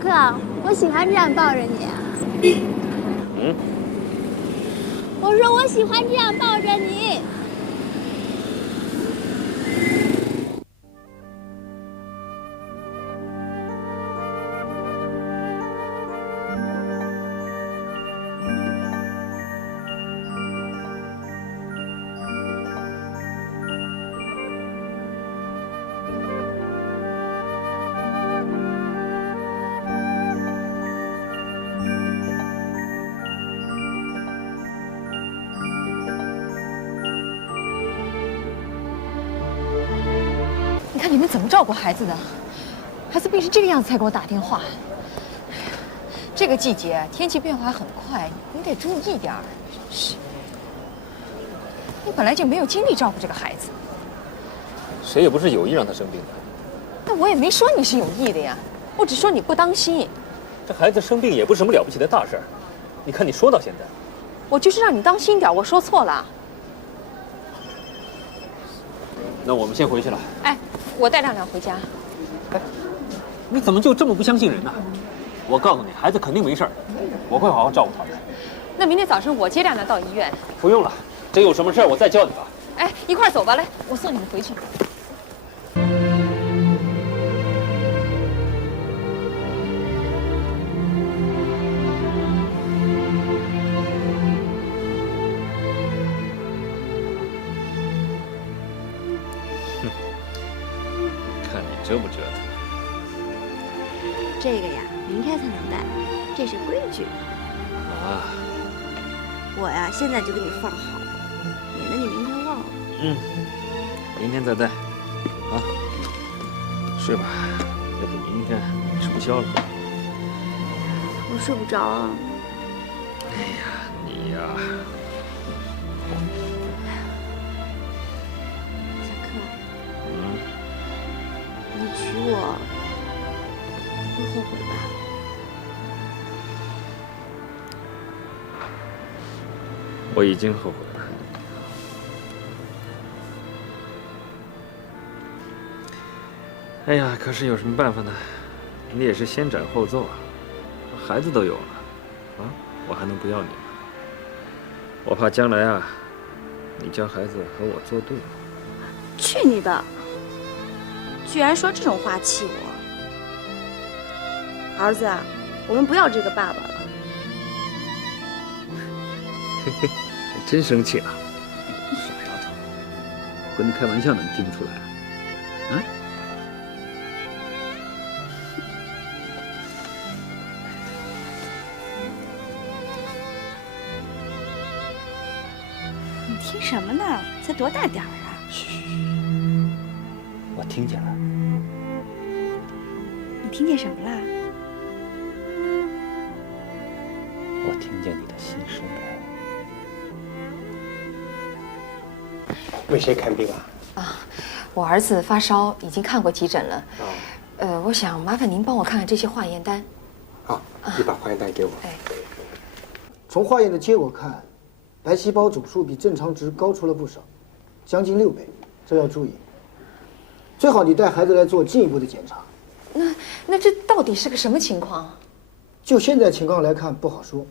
克，我喜欢这样抱着你。嗯？我说我喜欢这样抱着你。你看你们怎么照顾孩子的？孩子病成这个样子才给我打电话。这个季节天气变化很快，你得注意点儿。是，你本来就没有精力照顾这个孩子。谁也不是有意让他生病的。那我也没说你是有意的呀，我只说你不当心。这孩子生病也不是什么了不起的大事儿，你看你说到现在，我就是让你当心点，我说错了。那我们先回去了。哎，我带亮亮回家。哎，你怎么就这么不相信人呢？我告诉你，孩子肯定没事儿，我会好好照顾他的。那明天早上我接亮亮到医院。不用了，真有什么事儿我再叫你吧。哎，一块儿走吧，来，我送你们回去。看你折不折腾。这个呀，明天才能戴，这是规矩。啊。我呀，现在就给你放好，免得你明天忘了。嗯，明天再戴。啊，睡吧，要不明天吃不消了。我睡不着啊。哎呀，你呀。小克，嗯。你娶我会后悔吧？我已经后悔了。哎呀，可是有什么办法呢？你也是先斩后奏啊，孩子都有了，啊，我还能不要你吗？我怕将来啊，你将孩子和我作对。去你的！居然说这种话气我！儿子啊，我们不要这个爸爸了。嘿嘿，真生气了，傻丫头，我跟你开玩笑呢，你听不出来啊？啊？你听什么呢？才多大点儿啊！嘘，我听见了。你听见什么啦？我听见你的心声了。为谁看病啊？啊，我儿子发烧，已经看过急诊了。啊。我想麻烦您帮我看看这些化验单。好，你把化验单给我。哎，从化验的结果看，白细胞总数比正常值高出了不少，将近6倍，这要注意。最好你带孩子来做进一步的检查。那这到底是个什么情况？就现在情况来看不好说，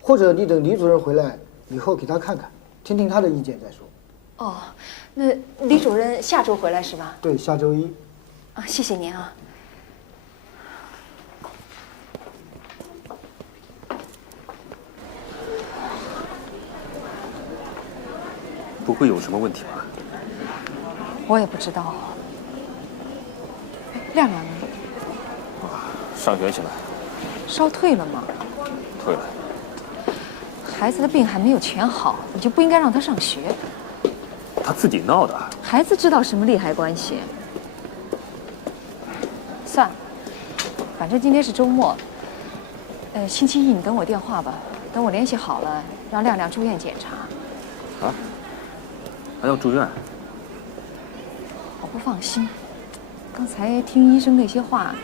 或者你等李主任回来以后给他看看，听听他的意见再说。哦，那李主任下周回来是吧？对，下周1。啊，谢谢您啊。不会有什么问题吧？我也不知道。亮亮呢？上学去了。烧退了吗？退了。孩子的病还没有全好，你就不应该让他上学。他自己闹的。孩子知道什么利害关系？算了，反正今天是周末。星期一你等我电话吧，等我联系好了，让亮亮住院检查。啊？还要住院？我不放心。刚才听医生那些话，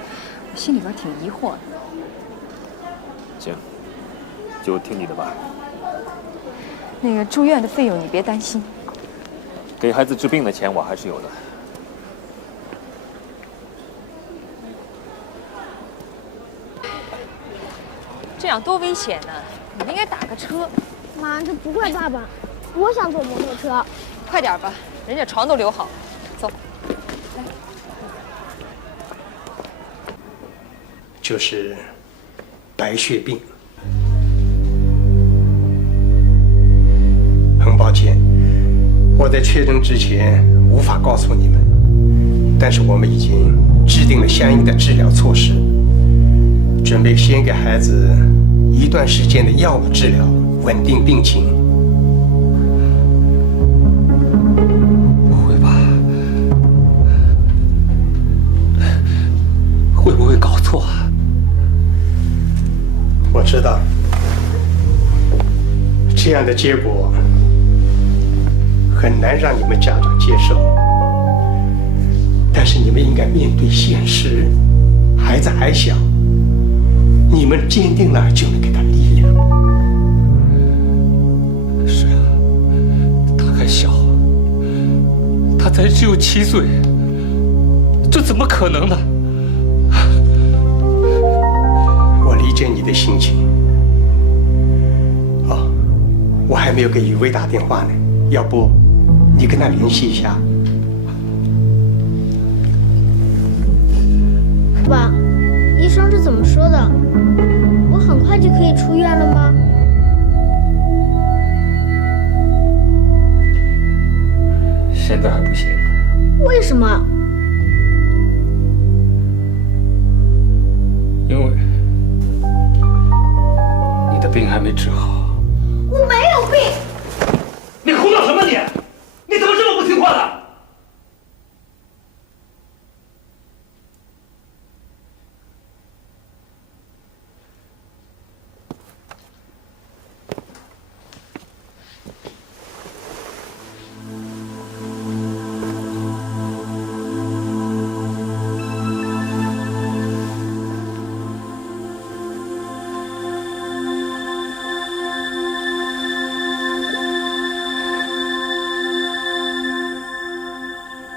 我心里边挺疑惑的。行，就听你的吧。那个住院的费用你别担心。给孩子治病的钱我还是有的。这样多危险呢！你们应该打个车。妈，这不怪爸爸，我想坐摩托车。快点吧，人家床都留好了。走，来。就是白血病。很抱歉，我在确诊之前无法告诉你们，但是我们已经制定了相应的治疗措施，准备先给孩子一段时间的药物治疗，稳定病情。不会吧？会不会搞错啊？我知道，这样的结果很难让你们家长接受，但是你们应该面对现实，孩子还小，你们坚定了就能给他力量。是啊，他还小，他才只有7岁，这怎么可能呢？我理解你的心情。哦，我还没有给雨薇打电话呢，要不你跟他联系一下。爸，医生是怎么说的？我很快就可以出院了吗？现在还不行。为什么？因为你的病还没治好。我没有病。你胡闹什么你？你怎么这么不听话的？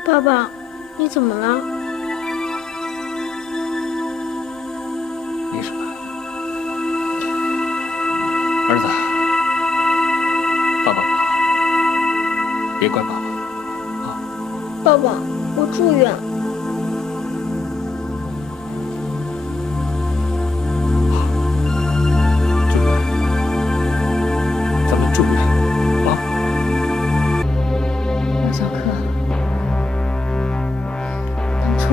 爸爸，你怎么了？没什么。儿子，爸爸好，别怪爸爸啊。爸爸，我住院。住院，咱们住院啊。王小克，当初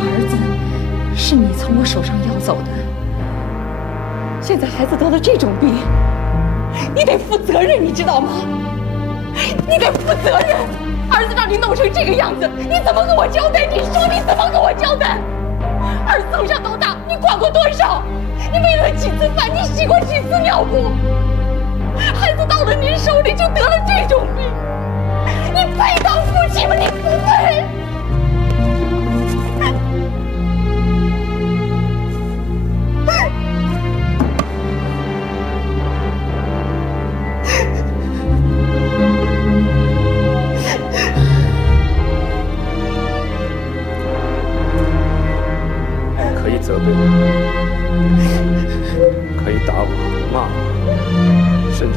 儿子是你从我手上要走的，现在孩子得了这种病，你得负责任，你知道吗？你得负责任。儿子让你弄成这个样子，你怎么跟我交代？你说你怎么跟我交代？儿子从小到大，你管过多少？你喂了几次饭？你洗过几次尿布？孩子到了您手里就得了这种病，你配当父亲吗？你不配。可以责备我，可以打我、骂我，甚至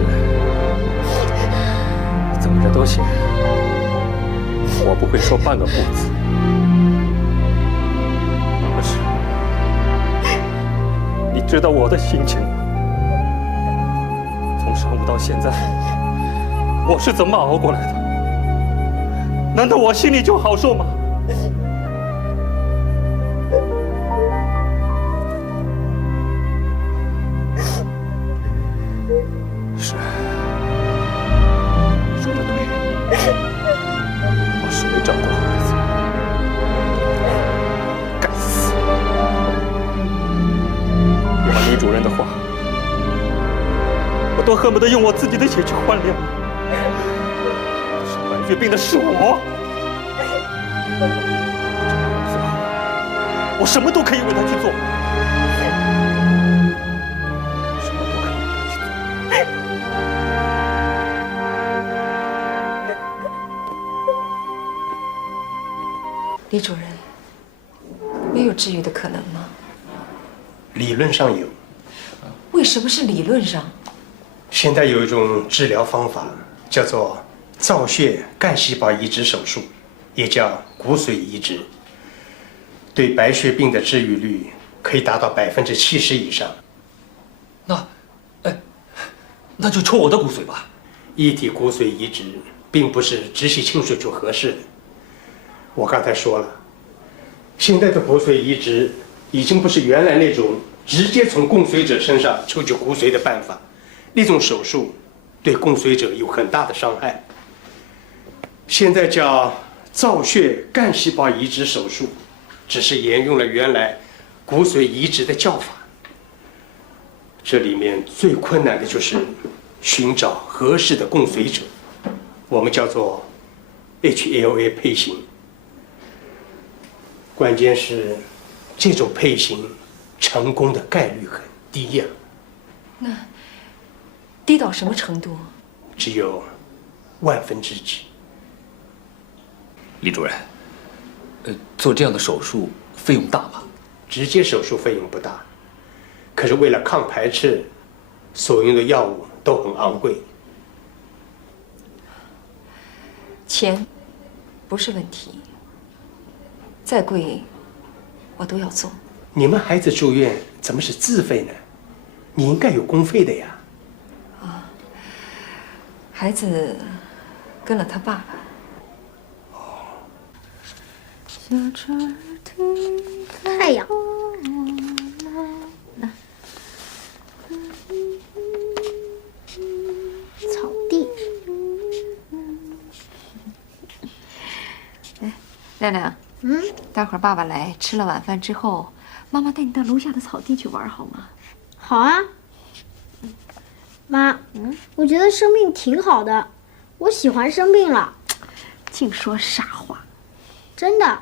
怎么着都行，我不会说半个不字。可是，你知道我的心情吗？从上午到现在，我是怎么熬过来的？难道我心里就好受吗？是，说得对，我是没照顾好孩子，该死！要李主任的话，我都恨不得用我自己的血去换量。生白血病的是我，我什么都可以为他去做。李主任，没有治愈的可能吗？理论上有。为什么是理论上？现在有一种治疗方法叫做造血干细胞移植手术，也叫骨髓移植，对白血病的治愈率可以达到70%以上。那就抽我的骨髓吧。一体骨髓移植并不是直系亲属就合适的。我刚才说了，现在的骨髓移植已经不是原来那种直接从供髓者身上抽取骨髓的办法，那种手术对供髓者有很大的伤害。现在叫造血干细胞移植手术，只是沿用了原来骨髓移植的叫法。这里面最困难的就是寻找合适的供髓者，我们叫做 HLA 配型。关键是这种配型成功的概率很低呀。那低到什么程度？只有1/1000几。李主任，做这样的手术费用大吗？直接手术费用不大，可是为了抗排斥，所用的药物都很昂贵。钱不是问题，再贵我都要做。你们孩子住院怎么是自费呢？你应该有公费的呀。孩子跟了他爸爸。太阳。草地。哎，亮亮，待会儿爸爸来吃了晚饭之后，妈妈带你到楼下的草地去玩好吗？好啊。妈，我觉得生病挺好的，我喜欢生病了。净说傻话。真的，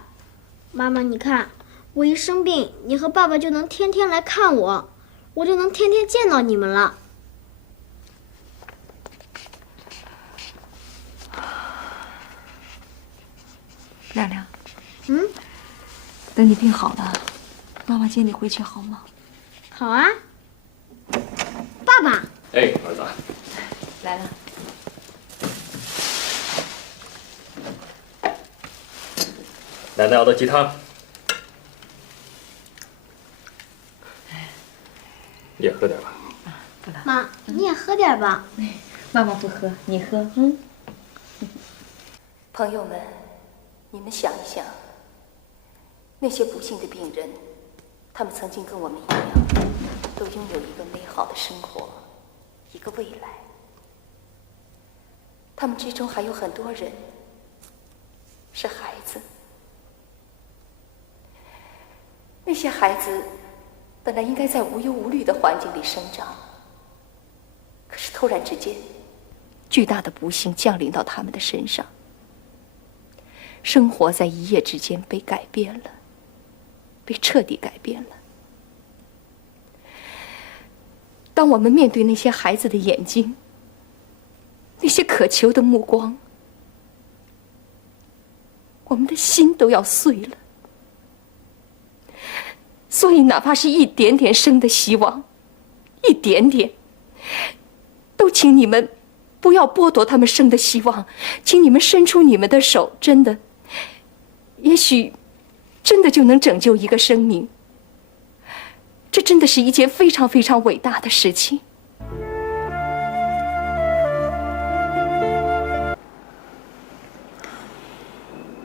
妈妈，你看，我一生病，你和爸爸就能天天来看我，我就能天天见到你们了。亮亮，等你病好了，妈妈接你回去好吗？好啊。爸爸。哎，儿子，来了。奶奶熬的鸡汤，你也喝点吧。不了，妈，你也喝点吧。妈妈不喝，你喝。朋友们，你们想一想，那些不幸的病人，他们曾经跟我们一样，都拥有一个美好的生活，一个未来。他们之中还有很多人是孩子，那些孩子本来应该在无忧无虑的环境里生长，可是突然之间，巨大的不幸降临到他们的身上，生活在一夜之间被改变了，被彻底改变了。当我们面对那些孩子的眼睛，那些渴求的目光，我们的心都要碎了。所以哪怕是一点点生的希望，一点点，都请你们不要剥夺他们生的希望，请你们伸出你们的手，真的，也许真的就能拯救一个生命。这真的是一件非常非常伟大的事情。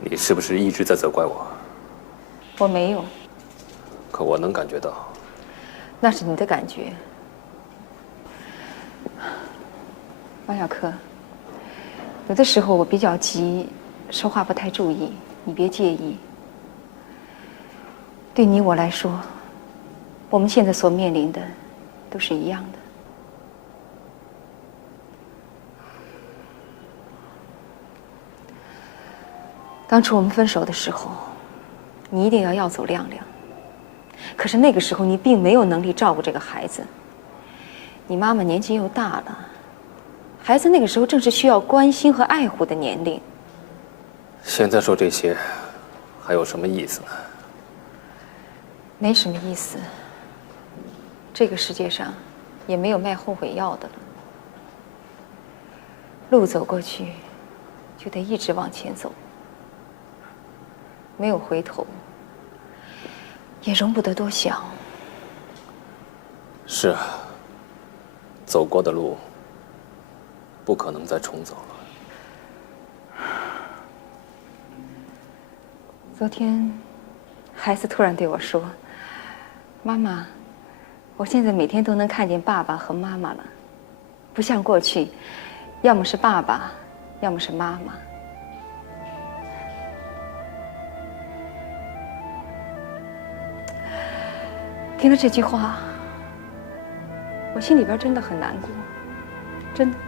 你是不是一直在责怪我？我没有，可我能感觉到。那是你的感觉。王小柯，有的时候我比较急，说话不太注意，你别介意。对你我来说，我们现在所面临的都是一样的。当初我们分手的时候，你一定要走亮亮。可是那个时候你并没有能力照顾这个孩子，你妈妈年纪又大了，孩子那个时候正是需要关心和爱护的年龄。现在说这些，还有什么意思呢？没什么意思。这个世界上也没有卖后悔药的了。路走过去，就得一直往前走，没有回头，也容不得多想。是啊，走过的路不可能再重走了。昨天，孩子突然对我说：“妈妈，我现在每天都能看见爸爸和妈妈了，不像过去，要么是爸爸，要么是妈妈。”听了这句话，我心里边真的很难过，真的。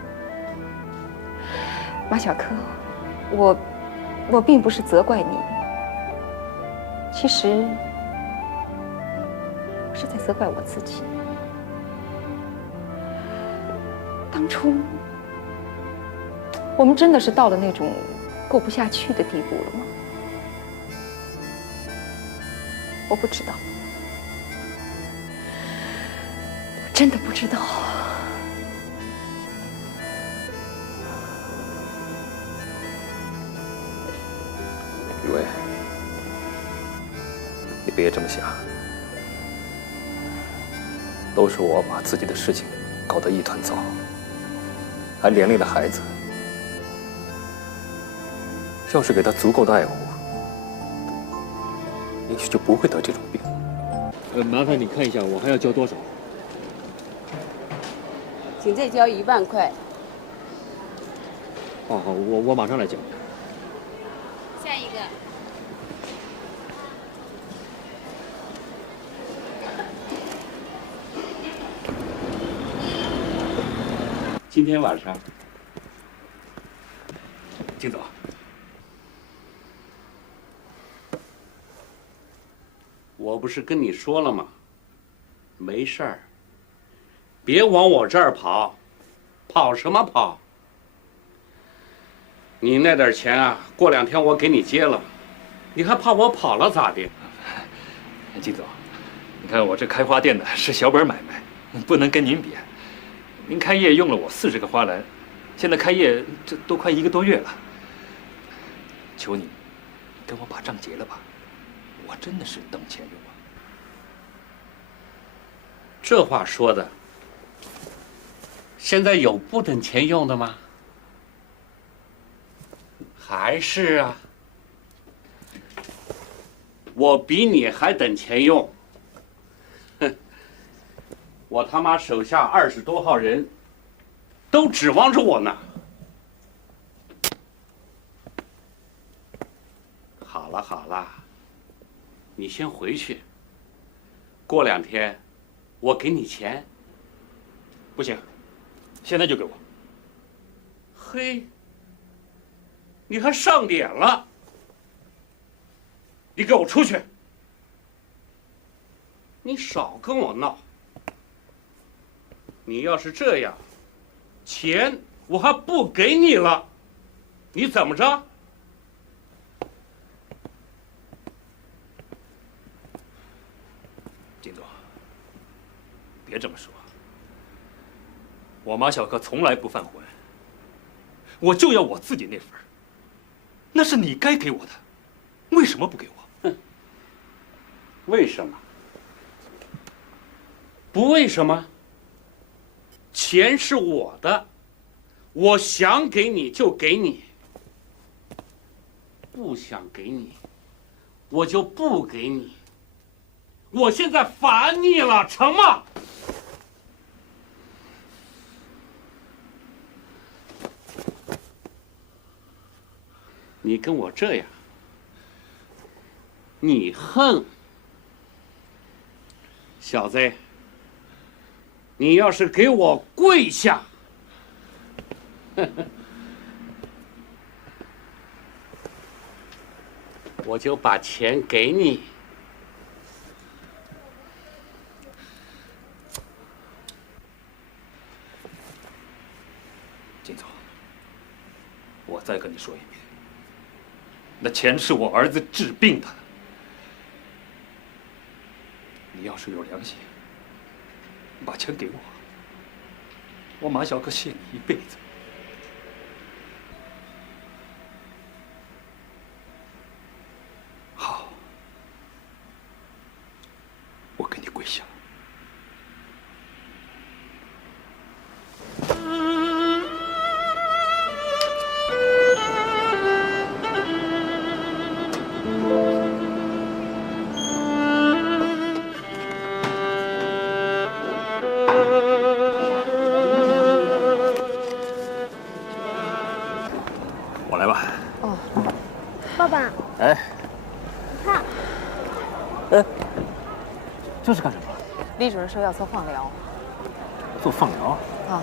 马小柯，我并不是责怪你，其实我是在责怪我自己。当初我们真的是到了那种过不下去的地步了吗？我不知道，我真的不知道。雨薇，你别这么想，都是我把自己的事情搞得一团糟，还连累了孩子。要是给他足够的爱护，也许就不会得这种病。麻烦你看一下，我还要交多少？请再交1万块。好，我马上来交。下一个。今天晚上，金总，我不是跟你说了吗？没事儿，别往我这儿跑，跑什么跑？你那点钱啊，过2天我给你结了，你还怕我跑了咋的？金总，你看我这开花店的是小本买卖，不能跟您比。您开业用了我40个花篮，现在开业这都快1个多月了。求你，跟我把账结了吧，我真的是等钱用啊。这话说的，现在有不等钱用的吗？还是啊，我比你还等钱用。哼，我他妈手下20多号人，都指望着我呢。好了好了，你先回去。过2天，我给你钱。不行，现在就给我。嘿，你还上脸了！你给我出去！你少跟我闹！你要是这样，钱我还不给你了，你怎么着？金总，别这么说。我马小柯从来不犯浑，我就要我自己那份儿，那是你该给我的，为什么不给我？为什么？不为什么？钱是我的，我想给你就给你，不想给你，我就不给你。我现在烦你了，成吗？你跟我这样，你恨。小子，你要是给我跪下，我就把钱给你。金总，我再跟你说一遍，那钱是我儿子治病的。你要是有良心，把钱给我，我马小可谢你一辈子。好，我给你跪下。我来吧。哦，爸爸，哎，你看，这是干什么？李主任说要做放疗。做放疗？啊。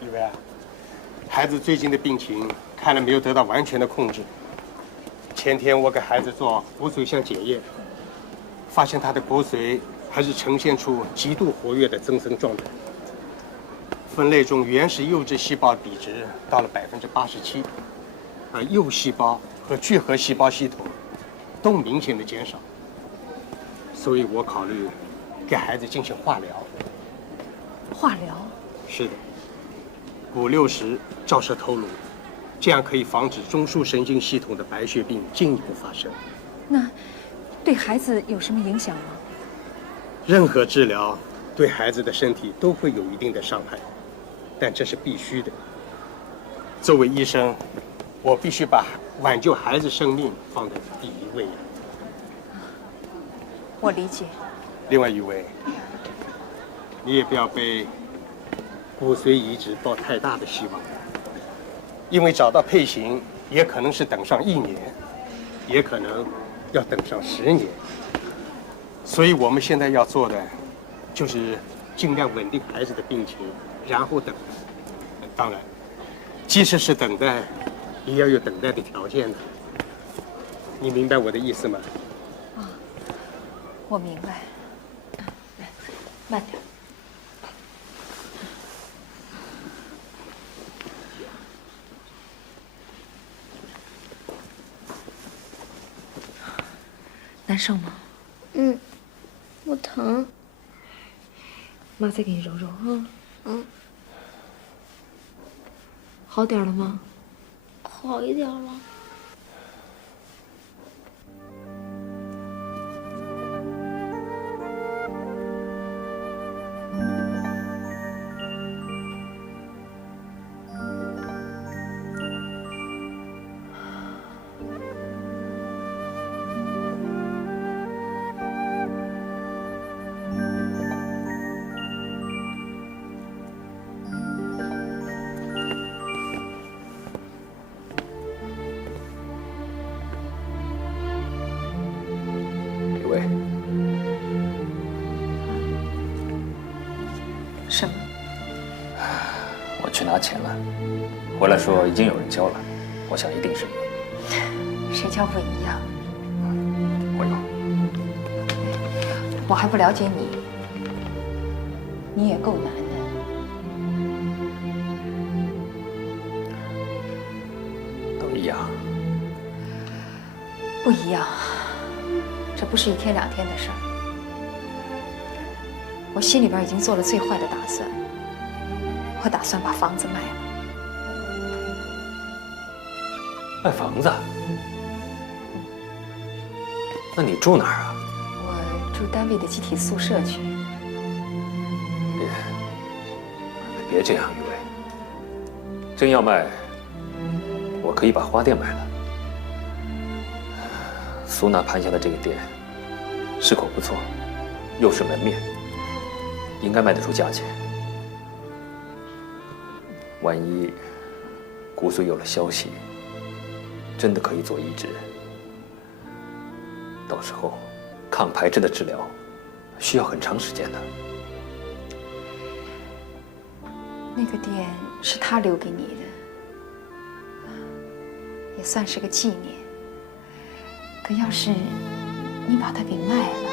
宇威啊，孩子最近的病情看来没有得到完全的控制。前天我给孩子做骨髓相检验，发现他的骨髓还是呈现出极度活跃的增生状态。分类中原始幼稚细胞比值到了87%，而幼细胞和聚合细胞系统都明显的减少。所以我考虑给孩子进行化疗。化疗？是的，钴60照射头颅，这样可以防止中枢神经系统的白血病进一步发生。那对孩子有什么影响吗？任何治疗对孩子的身体都会有一定的伤害，但这是必须的。作为医生，我必须把挽救孩子生命放在第一位。我理解。另外，宇威，你也不要被骨髓移植抱太大的希望，因为找到配型也可能是等上1年，也可能要等上10年。所以我们现在要做的，就是尽量稳定孩子的病情，然后等待。当然，即使是等待，也要有等待的条件的。你明白我的意思吗？啊，我明白。来，慢点。难受吗？不疼。妈再给你揉揉啊。好点了吗？好一点了。李威，什么？我去拿钱了，回来说已经有人交了，我想一定是你。谁叫不一样？我有。我还不了解你，你也够难的。都一样。不一样，这不是1天2天的事儿。我心里边已经做了最坏的打算，我打算把房子卖了。卖房子？那你住哪儿啊？我住单位的集体宿舍去。别这样，宇威。真要卖，我可以把花店卖了。苏娜盘下的这个店，市口不错，又是门面，应该卖得出价钱。万一骨髓有了消息，真的可以做移植，到时候抗排斥的治疗需要很长时间的。那个店是他留给你的，也算是个纪念。可要是你把它给卖了，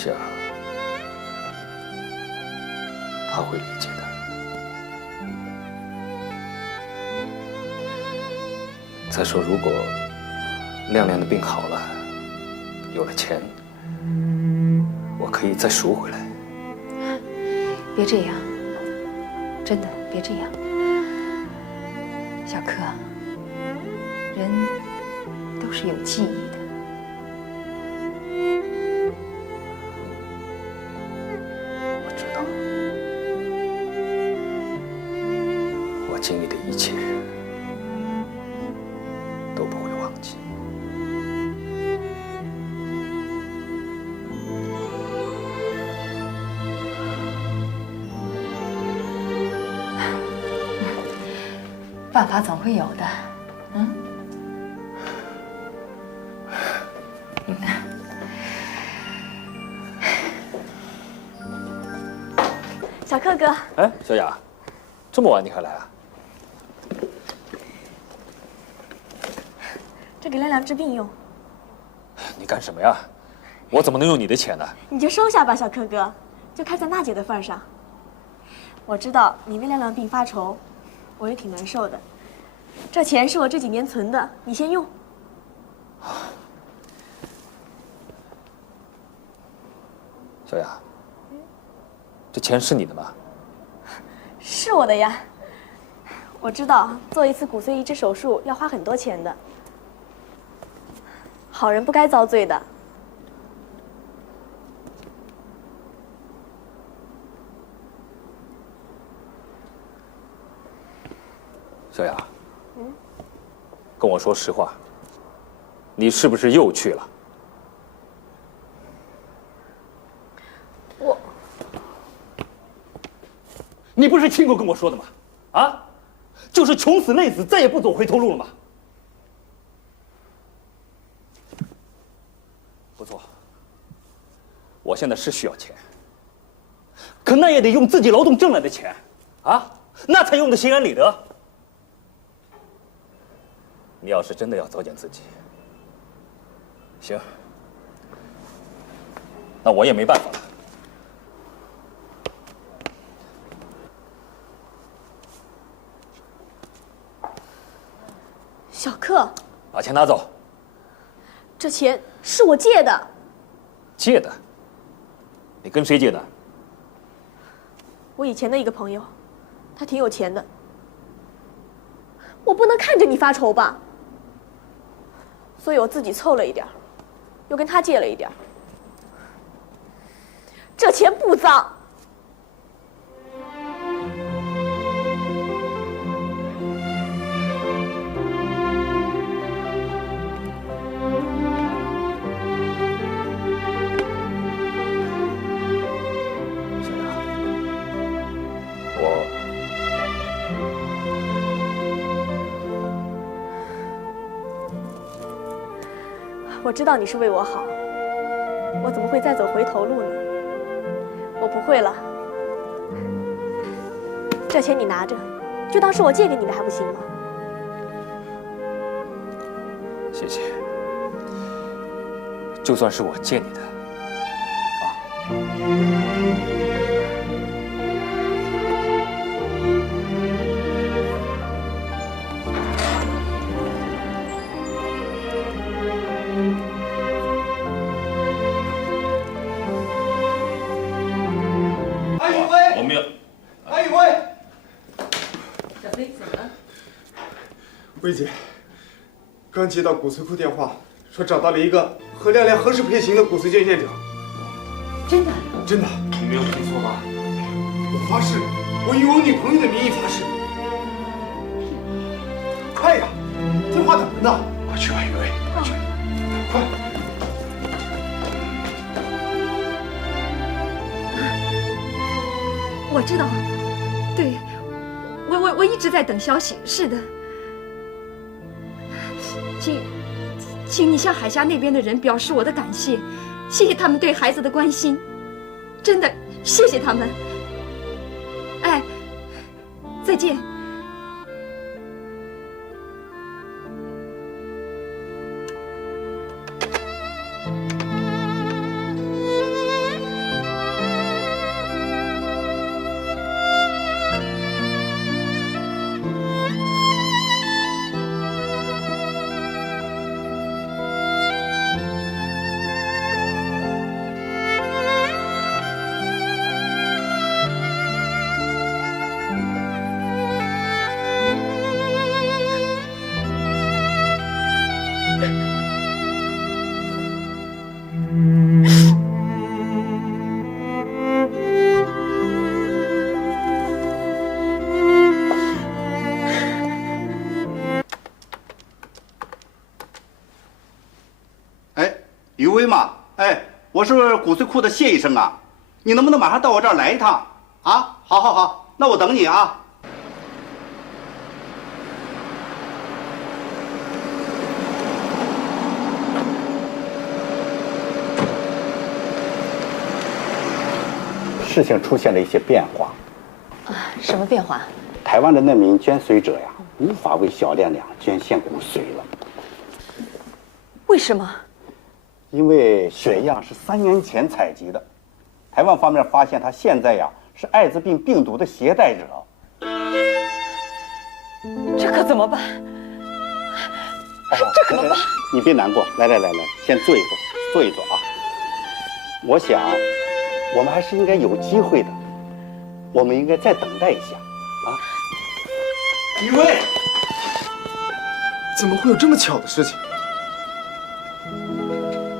想他会理解的。再说，如果亮亮的病好了，有了钱，我可以再赎回来。别这样，真的别这样。小柯，人都是有记忆的。我知道，我经历的一切都不会忘记。办法总会有的，嗯。小柯哥，哎，小雅，这么晚你还来啊？这给亮亮治病用，你干什么呀？我怎么能用你的钱呢？你就收下吧，小柯哥，就看在娜姐的份上。我知道你为亮亮病发愁，我也挺难受的。这钱是我这几年存的，你先用。小雅，这钱是你的吗？是我的呀。我知道做一次骨髓移植手术要花很多钱的，好人不该遭罪的。小雅，跟我说实话，你是不是又去了？你不是亲口跟我说的吗？啊，就是穷死累死，再也不走回头路了吗？不错，我现在是需要钱，可那也得用自己劳动挣来的钱，啊，那才用得心安理得。你要是真的要作践自己，行，那我也没办法了。小柯，把钱拿走。这钱是我借的。借的？你跟谁借的？我以前的一个朋友，他挺有钱的。我不能看着你发愁吧，所以我自己凑了一点，又跟他借了一点。这钱不脏。我知道你是为我好，我怎么会再走回头路呢？我不会了。这钱你拿着，就当是我借给你的，还不行吗？谢谢。就算是我借你的，我们要。安宇辉，小飞怎么了？薇姐，刚接到骨髓库电话，说找到了一个和亮亮合适配型的骨髓捐献者。真的？真的，你没有听错吧？我发誓，我以我女朋友的名义发誓。快呀，电话等着呢！快去吧，宇威，快去，快！我知道，对，我一直在等消息。是的，请你向海峡那边的人表示我的感谢，谢谢他们对孩子的关心，真的谢谢他们。哎，再见。我是骨髓库的谢医生啊，你能不能马上到我这儿来一趟啊？好，好，好，那我等你啊。事情出现了一些变化。啊，什么变化？台湾的那名捐髓者呀，无法为小亮亮捐献骨髓了。为什么？因为血样是3年前采集的，台湾方面发现他现在呀是艾滋病病毒的携带者。这可怎么办？这可怎么办？你别难过，来，先坐一坐，坐一坐啊。我想，我们还是应该有机会的，我们应该再等待一下啊。李威，怎么会有这么巧的事情？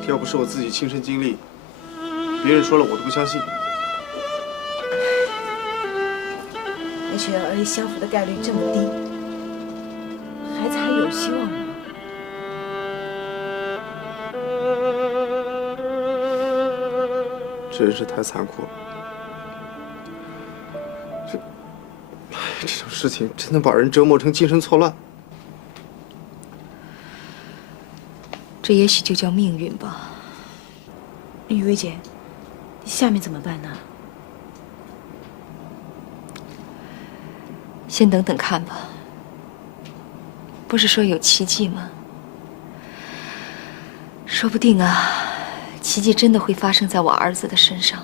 要不是我自己亲身经历，别人说了我都不相信。而且儿疑相符的概率这么低，孩子还有希望吗？真是太残酷了。这种事情真的把人折磨成精神错乱。这也许就叫命运吧。雨薇姐，你下面怎么办呢？先等等看吧。不是说有奇迹吗？说不定啊，奇迹真的会发生在我儿子的身上。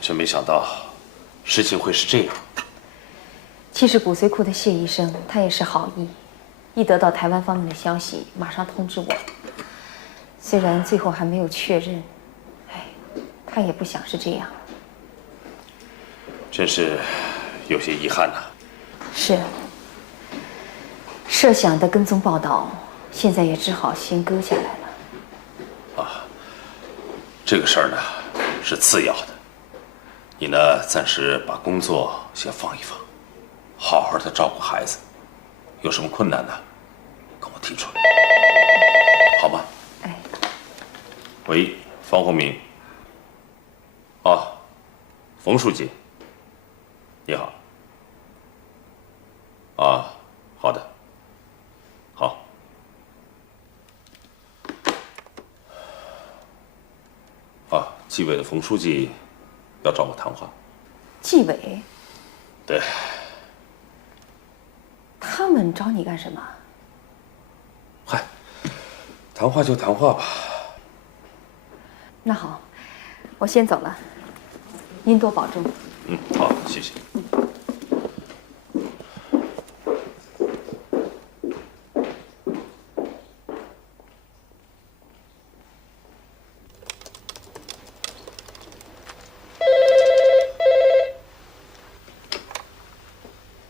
真没想到，事情会是这样。其实骨髓库的谢医生他也是好意，一得到台湾方面的消息，马上通知我。虽然最后还没有确认，他也不想是这样。真是有些遗憾呐。是。设想的跟踪报道，现在也只好先搁下来了。啊，这个事儿呢是次要的，你呢暂时把工作先放一放，好好的照顾孩子。有什么困难呢，跟我提出来，好吗？哎。喂，方鸿明。啊，冯书记。你好。啊，好的。好。啊，纪委的冯书记要找我谈话。纪委？对。他们找你干什么？嗨，谈话就谈话吧。那好，我先走了，您多保重。嗯，好，谢谢。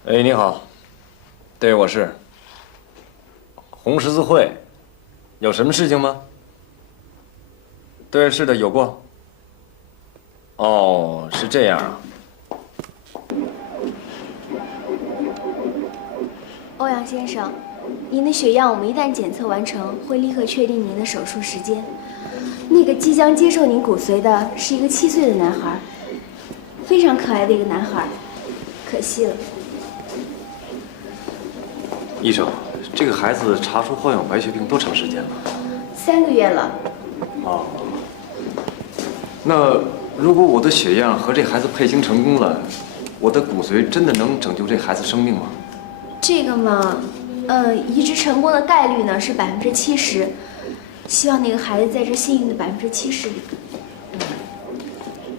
哎，你好，对，我是红十字会，有什么事情吗？对，是的，有过。哦，是这样啊。欧阳先生，您的血样我们一旦检测完成，会立刻确定您的手术时间。那个即将接受您骨髓的是一个7岁的男孩，非常可爱的一个男孩，可惜了。医生，这个孩子查出患有白血病多长时间了？3个月了。哦。那如果我的血样和这孩子配型成功了，我的骨髓真的能拯救这孩子生命吗？这个嘛，移植成功的概率呢是70%，希望那个孩子在这幸运的70%里。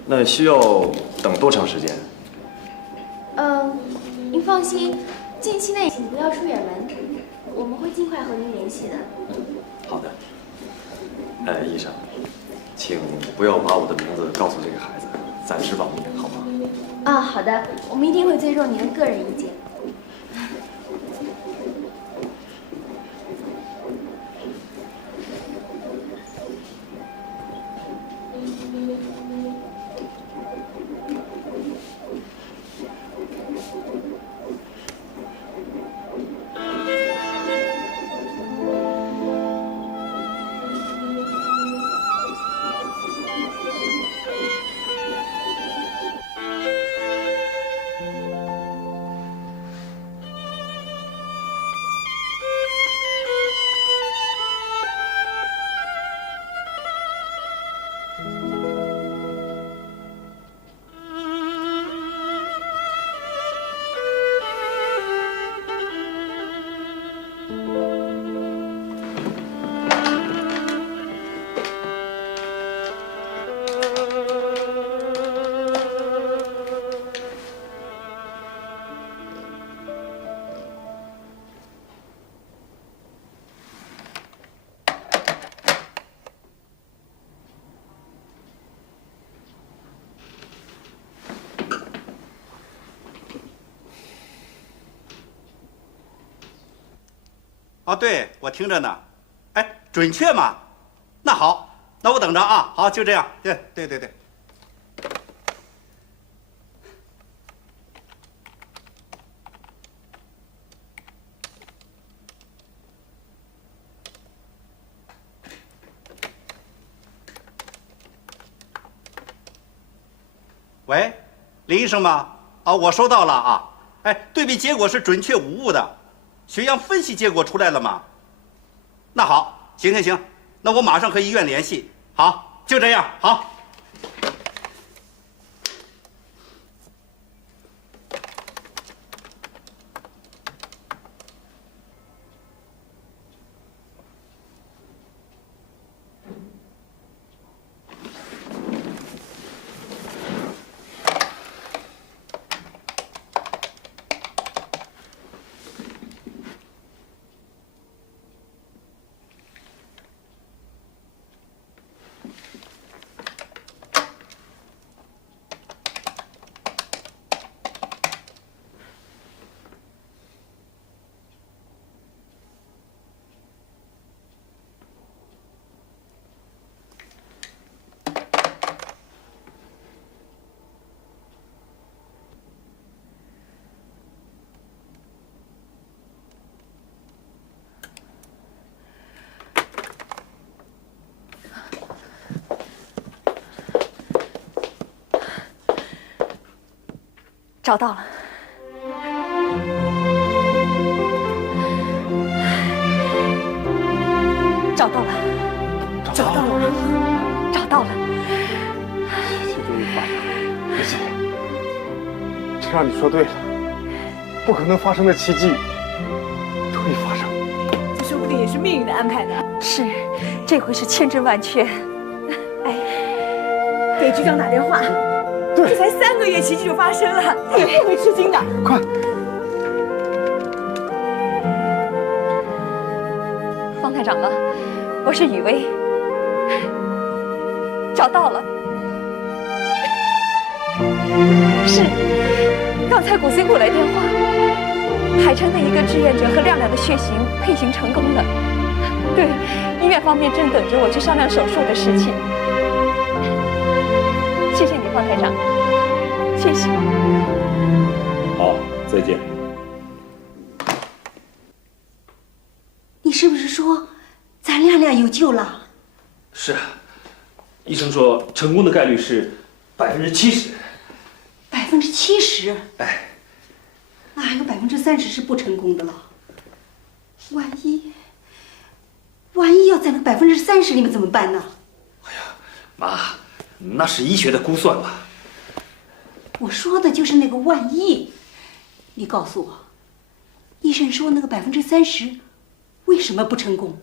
那需要等多长时间？您放心，近期内请不要出远门，我们会尽快和您联系的。好的。医生，请不要把我的名字告诉这个孩子，暂时保密，好吗？啊，好的，我们一定会尊重您的个人意见。哦，对，我听着呢。哎，准确吗？那好，那我等着啊。好，就这样。对。喂，林医生吗？啊，我收到了啊。哎，对比结果是准确无误的，血样分析结果出来了吗？那好，行，那我马上和医院联系。好，就这样，好。找到了，找到了，奇迹终于发生了，玉姐，这让你说对了，不可能发生的奇迹终于发生。这说不定也是命运的安排的。是，这回是千真万确。哎，给局长打电话。这才3个月，奇迹就发生了，他也不会吃惊的。快！方台长吗？我是雨薇，找到了。是，刚才骨髓库来电话，海城的一个志愿者和亮亮的血型配型成功了。对，医院方面正等着我去商量手术的事情。谢谢你，方台长。谢谢。好，再见。你是不是说咱亮亮有救了？是啊，医生说成功的概率是70%。70%？哎，那还有30%是不成功的了。万一要在那30%里面怎么办呢？哎呀，妈，那是医学的估算嘛。我说的就是那个万一。你告诉我，医生说那个30%为什么不成功？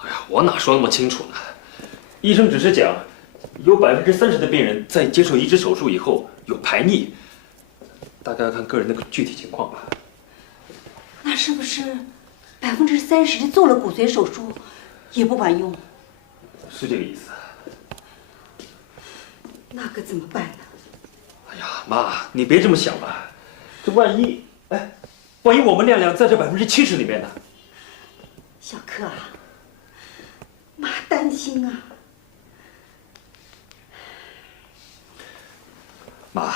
哎呀，我哪说那么清楚呢？医生只是讲，有30%的病人在接受移植手术以后有排逆，大概要看个人的具体情况吧。那是不是30%做了骨髓手术也不管用？是这个意思。那可怎么办呢？哎呀，妈，你别这么想嘛，这万一我们亮亮在这70%里面呢？小柯啊，妈担心啊。妈，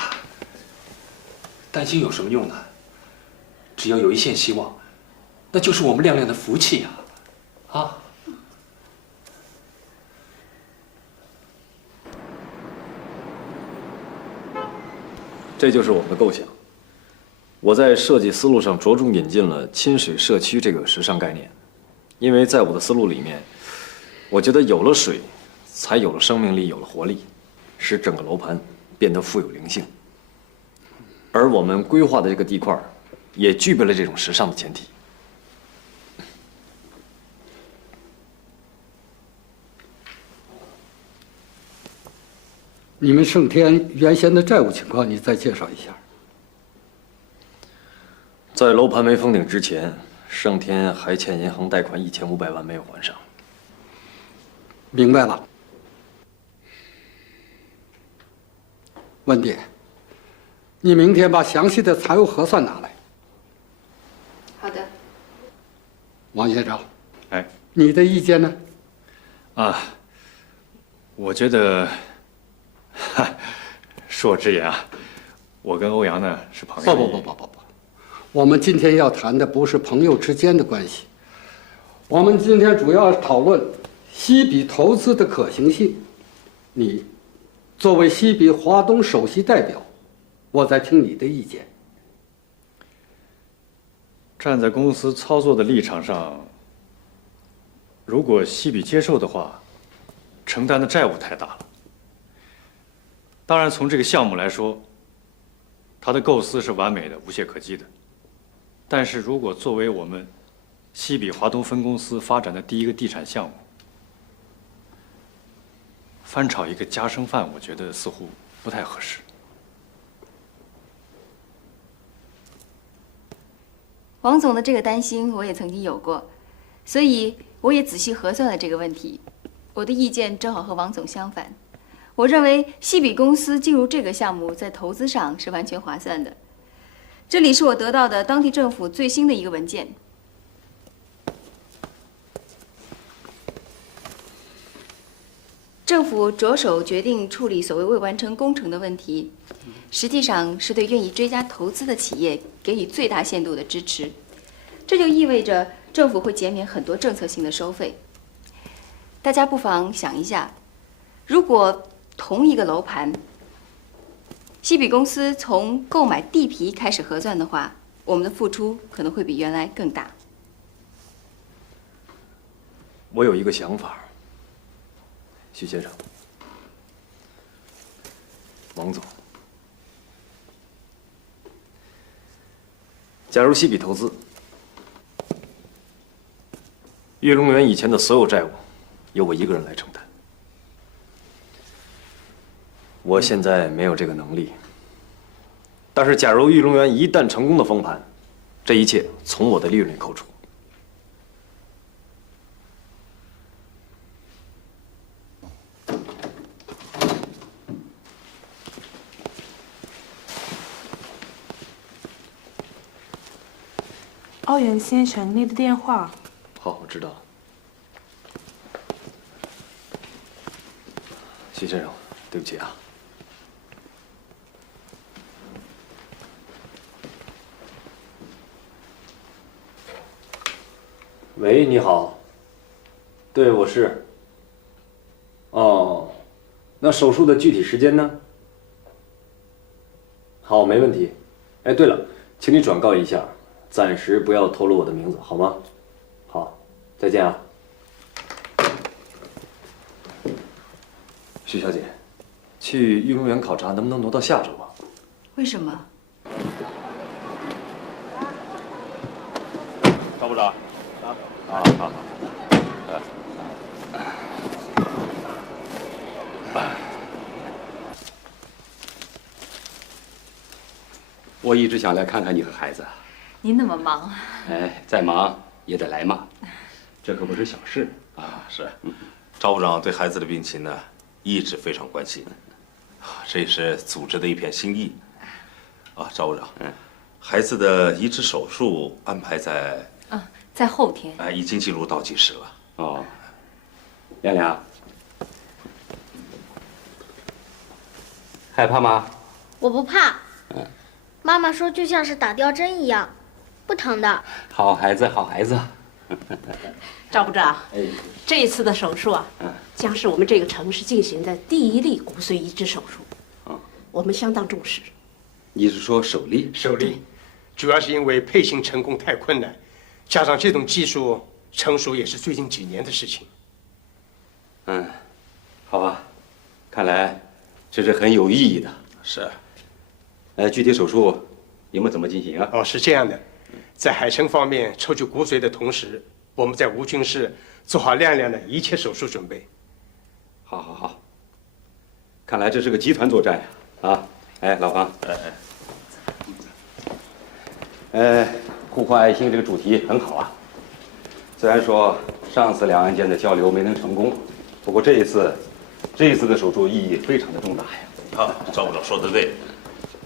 担心有什么用呢？只要有一线希望，那就是我们亮亮的福气呀！啊！这就是我们的构想。我在设计思路上着重引进了亲水社区这个时尚概念，因为在我的思路里面，我觉得有了水，才有了生命力，有了活力，使整个楼盘变得富有灵性。而我们规划的这个地块，也具备了这种时尚的前提。你们盛天原先的债务情况，你再介绍一下。在楼盘没封顶之前，盛天还欠银行贷款1500万没有还上。明白了。温迪，你明天把详细的财务核算拿来。好的。王先生，哎，你的意见呢？我觉得，恕我直言啊，我跟欧阳呢是朋友。不，我们今天要谈的不是朋友之间的关系，我们今天主要讨论西比投资的可行性。你作为西比华东首席代表，我在听你的意见。站在公司操作的立场上，如果西比接受的话，承担的债务太大了。当然，从这个项目来说，它的构思是完美的、无懈可击的。但是如果作为我们西比华东分公司发展的第一个地产项目，翻炒一个家生饭，我觉得似乎不太合适。王总的这个担心我也曾经有过，所以我也仔细核算了这个问题。我的意见正好和王总相反。我认为西比公司进入这个项目在投资上是完全划算的。这里是我得到的当地政府最新的一个文件。政府着手决定处理所谓未完成工程的问题，实际上是对愿意追加投资的企业给予最大限度的支持。这就意味着政府会减免很多政策性的收费。大家不妨想一下，如果同一个楼盘，西比公司从购买地皮开始核算的话，我们的付出可能会比原来更大。我有一个想法，徐先生，王总，假如西比投资，玉龙园以前的所有债务由我一个人来承担。我现在没有这个能力，但是假如玉龙园一旦成功的封盘，这一切从我的利润里扣除。欧阳先生，你的电话。好，我知道了。徐先生，对不起啊。喂，你好。对，我是。哦，那手术的具体时间呢？好，没问题。哎，对了，请你转告一下，暂时不要透露我的名字，好吗？好，再见啊。徐小姐，去玉龙园考察能不能挪到下周啊？为什么？赵部长。好。我一直想来看看你和孩子。您那么忙，哎，再忙也得来嘛，这可不是小事啊。是，赵部长对孩子的病情呢，一直非常关心。这也是组织的一片心意。啊，赵部长，孩子的移植手术安排在在后天。已经进入倒计时了。哦，亮亮，害怕吗？我不怕。妈妈说就像是打吊针一样，不疼的。好孩子，好孩子。赵部长，这一次的手术啊，将是我们这个城市进行的第一例骨髓移植手术。我们相当重视。你是说首例？首例，主要是因为配型成功太困难，加上这种技术成熟也是最近几年的事情。好吧，看来这是很有意义的。是。具体手术你们怎么进行啊？哦，是这样的，在海城方面抽取骨髓的同时，我们在吴郡市做好亮亮的一切手术准备。好，看来这是个集团作战呀！啊，哎，老方，互换爱心这个主题很好啊。虽然说上次两岸间的交流没能成功，不过这一次的手术意义非常的重大呀。好，赵部长说的对。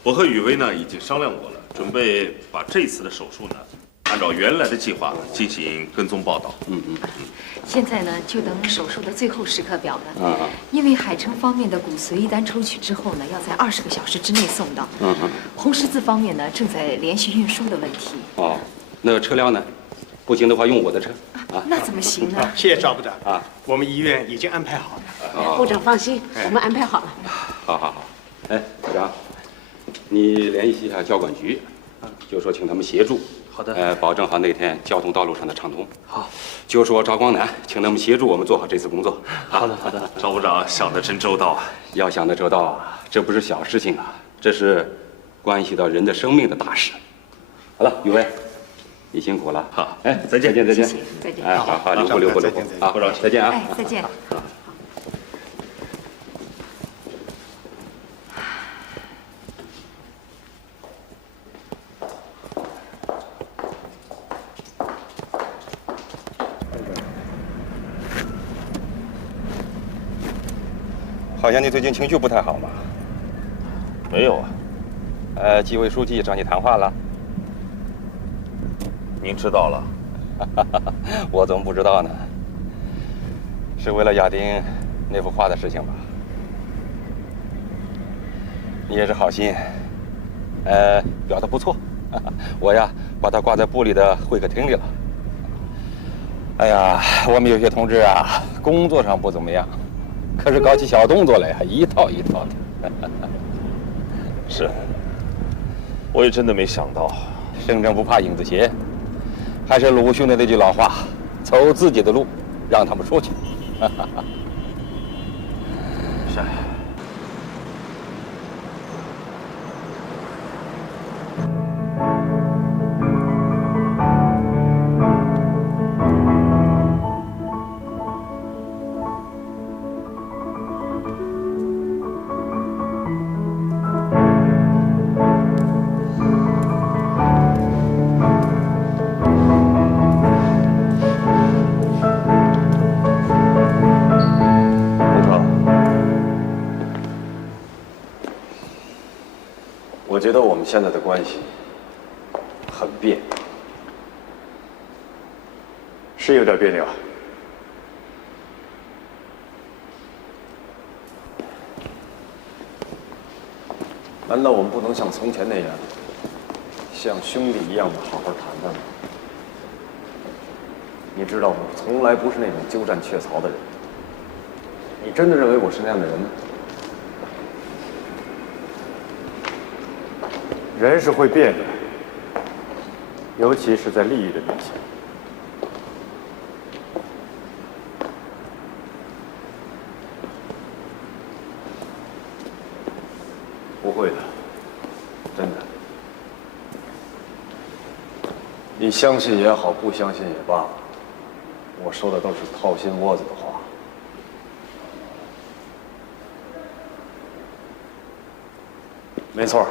我和雨薇呢已经商量过了，准备把这次的手术呢按照原来的计划进行跟踪报道。现在呢，就等手术的最后时刻表了。因为海城方面的骨髓一旦抽取之后呢，要在20个小时之内送到。红十字方面呢，正在联系运输的问题。哦，那车辆呢？不行的话，用我的车。那怎么行呢？谢谢赵部长啊，我们医院已经安排好了。部长放心，我们安排好了。好。哎，部长，你联系一下交管局，就说请他们协助。好的。保证好那天交通道路上的畅通。好。就说赵光南，请他们协助我们做好这次工作。好的。赵部长想得真周到啊！要想得周到啊，这不是小事情啊，这是关系到人的生命的大事。好了，宇威。你辛苦了，好，哎，再见。再见。哎，好，留步啊，不着急，再见啊，哎，再见。好像你最近情绪不太好嘛？没有啊。纪委书记找你谈话了？您知道了？我怎么不知道呢？是为了亚丁那幅画的事情吧？你也是好心，表得不错。我呀，把它挂在部里的会客厅里了。哎呀，我们有些同志啊，工作上不怎么样，可是搞起小动作来呀，一套一套的。是，我也真的没想到，身正不怕影子斜。还是鲁迅的那句老话：走自己的路，让他们出去。是。我觉得我们现在的关系很别扭，是有点别扭。难道我们不能像从前那样，像兄弟一样的好好谈谈吗？你知道我从来不是那种鸠占鹊巢的人，你真的认为我是那样的人吗？人是会变的，尤其是在利益的面前。不会的，真的。你相信也好，不相信也罢，我说的都是掏心窝子的话。没错。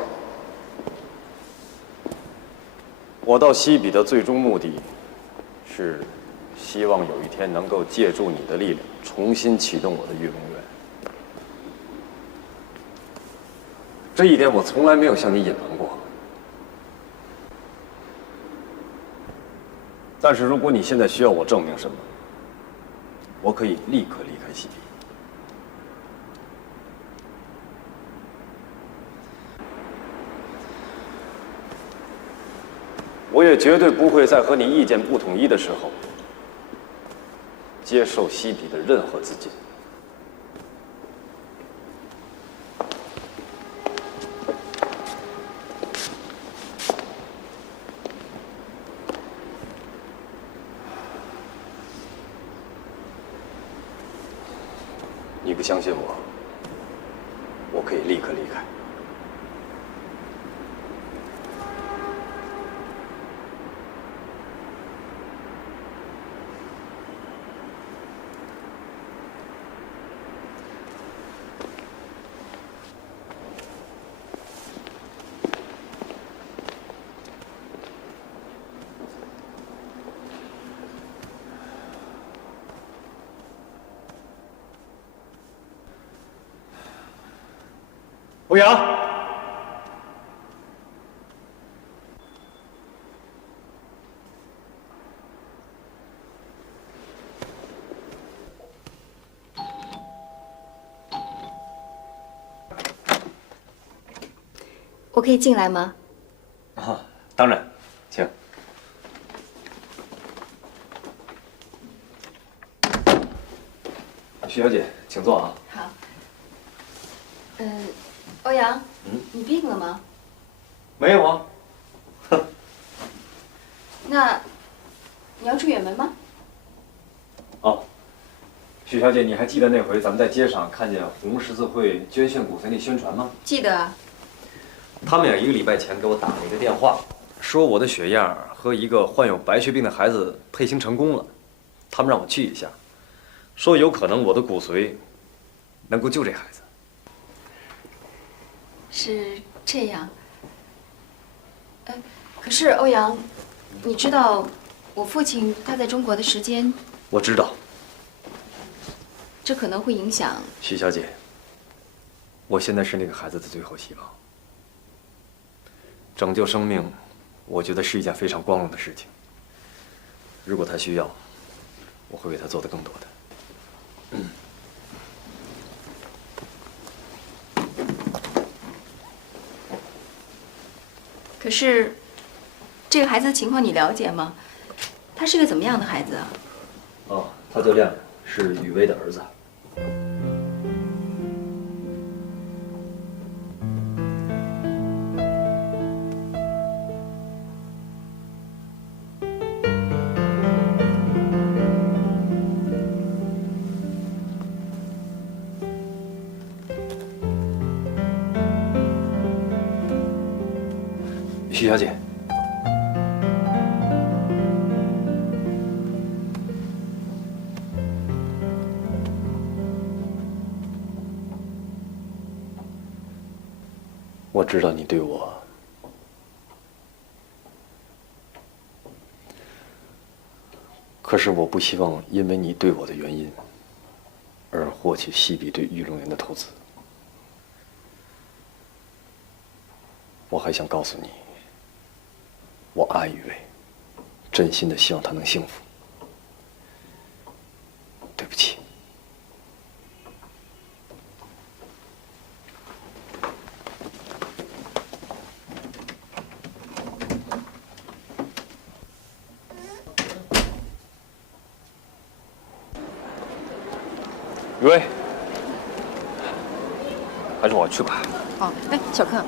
我到西比的最终目的，是希望有一天能够借助你的力量，重新启动我的运动员。这一点我从来没有向你隐瞒过。但是如果你现在需要我证明什么，我可以立刻离开西比。我也绝对不会在和你意见不统一的时候接受西比的任何资金。你不相信我，我可以立刻离开。欧阳，我可以进来吗？啊，当然，请。徐小姐，请坐啊。好。欧阳，你病了吗？没有啊。那你要出远门吗？哦，许小姐，你还记得那回咱们在街上看见红十字会捐献骨髓那宣传吗？记得啊。他们1个礼拜前给我打了一个电话，说我的血样和一个患有白血病的孩子配型成功了，他们让我去一下，说有可能我的骨髓能够救这孩子。是这样。可是欧阳，你知道我父亲他在中国的时间？我知道，这可能会影响。许小姐，我现在是那个孩子的最后希望。拯救生命，我觉得是一件非常光荣的事情。如果他需要，我会为他做的更多的。可是，这个孩子的情况你了解吗？他是个怎么样的孩子啊？哦，他叫亮亮，是雨薇的儿子。许小姐，我知道你对我，可是我不希望因为你对我的原因而获取西比对玉龙园的投资。我还想告诉你，我爱雨薇，真心的希望她能幸福。对不起。雨薇，还是我去吧。哦，哎，小柯，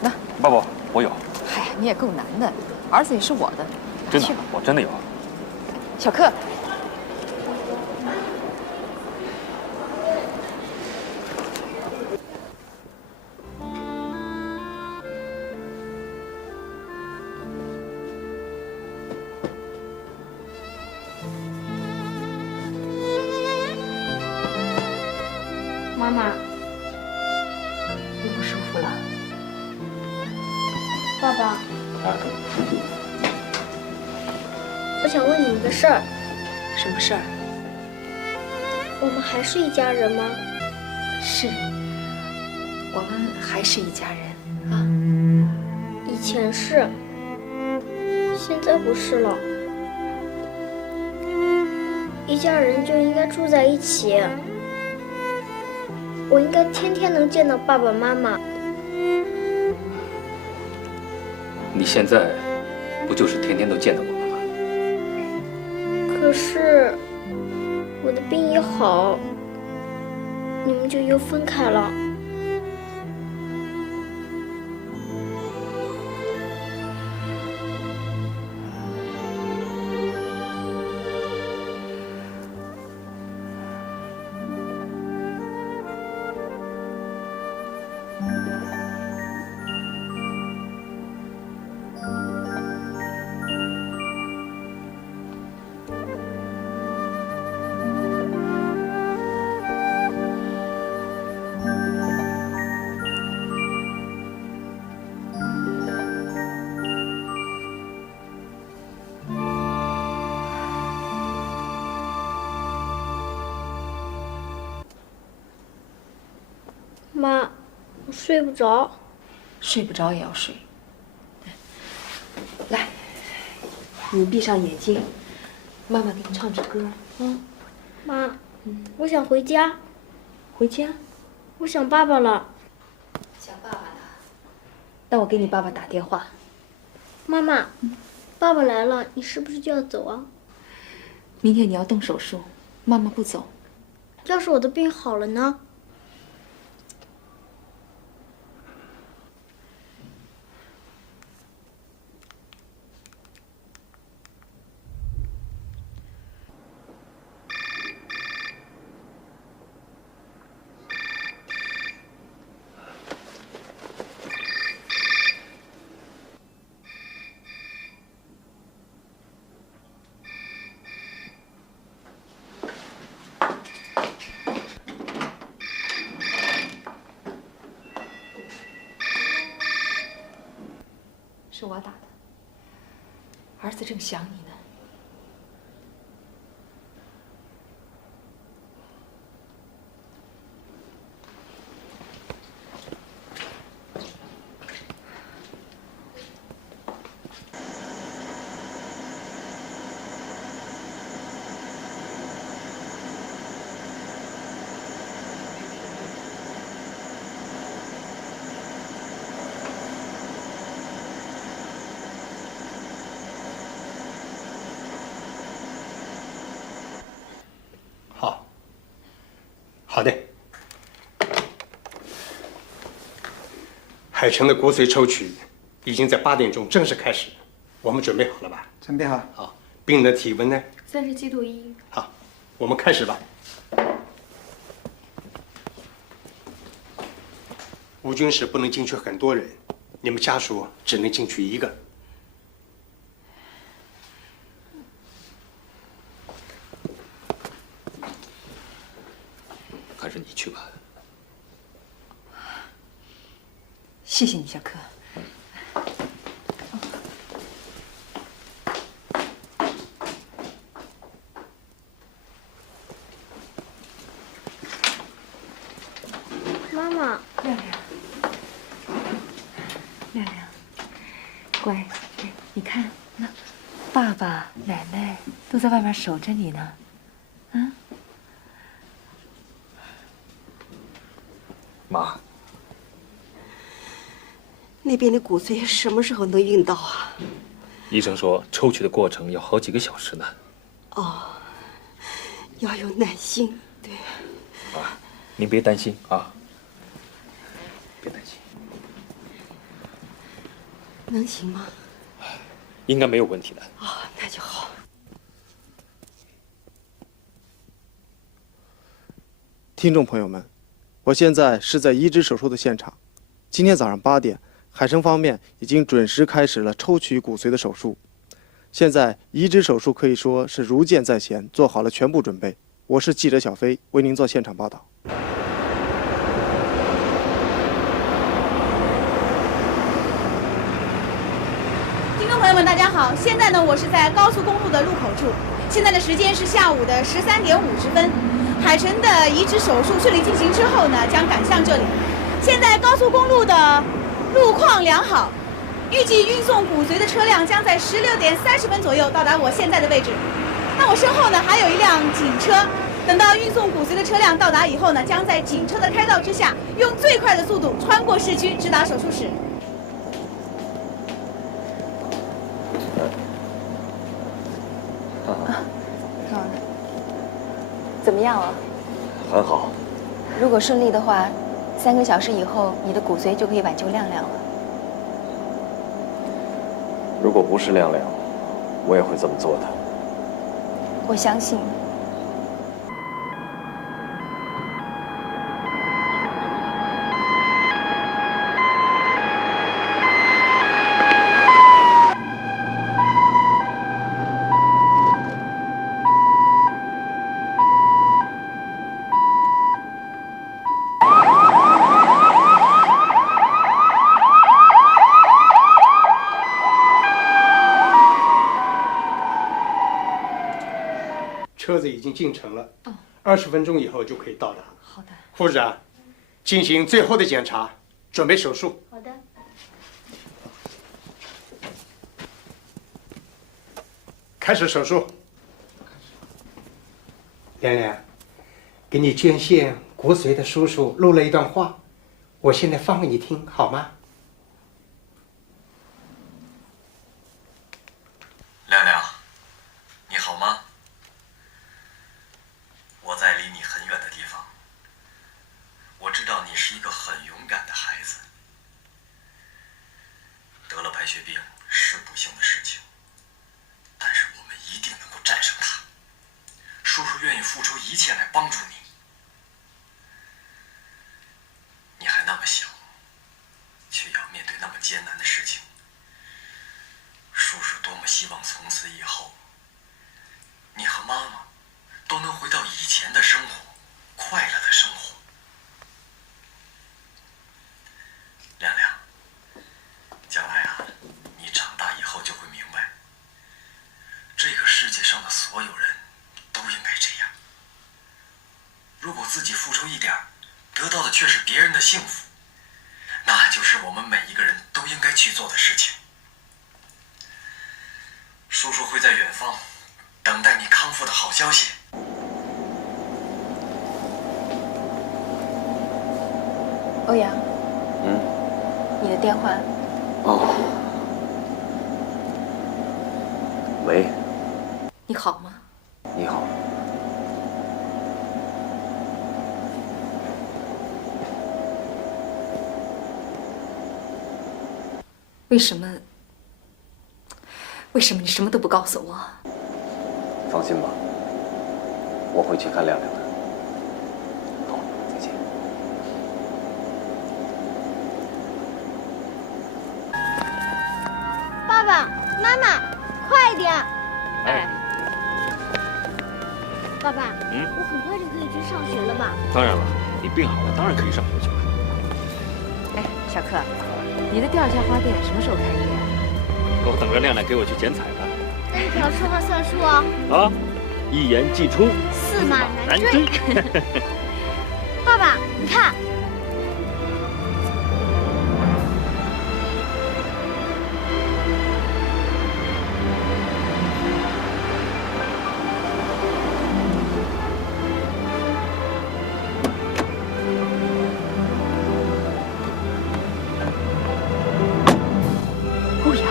那爸爸，我有。嗨，你也够难的，儿子也是我的，真的去吧，我真的有。小柯。妈妈，你不舒服了？爸爸，我想问你一个事儿。什么事儿？我们还是一家人吗？是，我们还是一家人啊。以前是，现在不是了。一家人就应该住在一起。我应该天天能见到爸爸妈妈。你现在不就是天天都见到我们吗？可是我的病一好，你们就又分开了。妈，我睡不着。睡不着也要睡。来，你闭上眼睛，妈妈给你唱支歌啊。妈，我想回家。回家？我想爸爸了。想爸爸了。那我给你爸爸打电话。妈妈，爸爸来了，你是不是就要走啊？明天你要动手术，妈妈不走。要是我的病好了呢？是我打的，儿子正想你呢。好的。海城的骨髓抽取已经在8点钟正式开始，我们准备好了吧？准备好。好，病人的体温呢？37度1。好，我们开始吧。无菌室不能进去很多人，你们家属只能进去1个。还是你去吧。谢谢你，小柯。妈妈，亮亮，亮亮，乖，你看，那爸爸、奶奶都在外面守着你呢，嗯。妈，那边的骨髓什么时候能运到啊？医生说抽取的过程要好几个小时呢。哦，要有耐心，对。啊，您别担心啊，别担心，能行吗？应该没有问题的。哦，那就好。听众朋友们，我现在是在移植手术的现场。今天早上8点，海城方面已经准时开始了抽取骨髓的手术。现在移植手术可以说是如箭在弦，做好了全部准备。我是记者小飞，为您做现场报道。听众朋友们，大家好！现在呢，我是在高速公路的路口处，现在的时间是下午的13点50分。海城的移植手术顺利进行之后呢，将赶向这里。现在高速公路的路况良好，预计运送骨髓的车辆将在16点30分左右到达我现在的位置。那我身后呢还有一辆警车，等到运送骨髓的车辆到达以后呢，将在警车的开道之下，用最快的速度穿过市区，直达手术室。怎么样了？很好。如果顺利的话，3个小时以后，你的骨髓就可以挽救亮亮了。如果不是亮亮，我也会这么做的。我相信。车子已经进城了，20分钟以后就可以到达。好的。护士长，进行最后的检查，准备手术。好的。开始手术。亮亮，给你捐献骨髓的叔叔录了一段话，我现在放给你听，好吗？是一个很勇敢的孩子。得了白血病是不幸的事情，但是我们一定能够战胜它。叔叔愿意付出一切来帮助你。你还那么小，却要面对那么艰难的事情。叔叔多么希望从此以后，你和妈妈都能回到以前的生活，快乐的生活。亮亮，将来啊，你长大以后就会明白，这个世界上的所有人都应该这样。如果自己付出一点，得到的却是别人的幸福，那就是我们每一个人都应该去做的事情。叔叔会在远方等待你康复的好消息。欧阳，你的电话。哦，喂，你好吗？你好。为什么你什么都不告诉我？放心吧，我会去看亮亮的。好，再见。爸爸妈妈，快点！哎，爸爸，我很快就可以去上学了吧？当然了，你病好了，当然可以上学去了。哎，小克，你的第二家花店什么时候开业？我等着亮亮给我去剪彩呢。那一条说话算数哦。啊，一言既出，驷马难追。爸爸，你看。欧阳，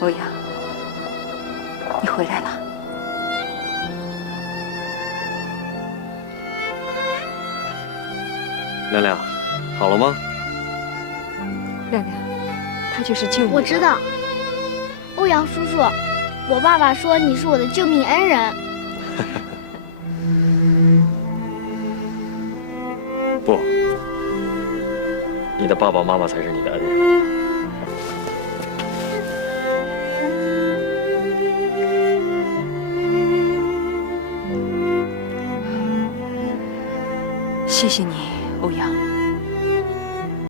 欧阳，你回来了。亮亮，好了吗？亮亮，他就是救你。我知道，欧阳叔叔，我爸爸说你是我的救命恩人。不，你的爸爸妈妈才是你的恩人。谢谢你，欧阳。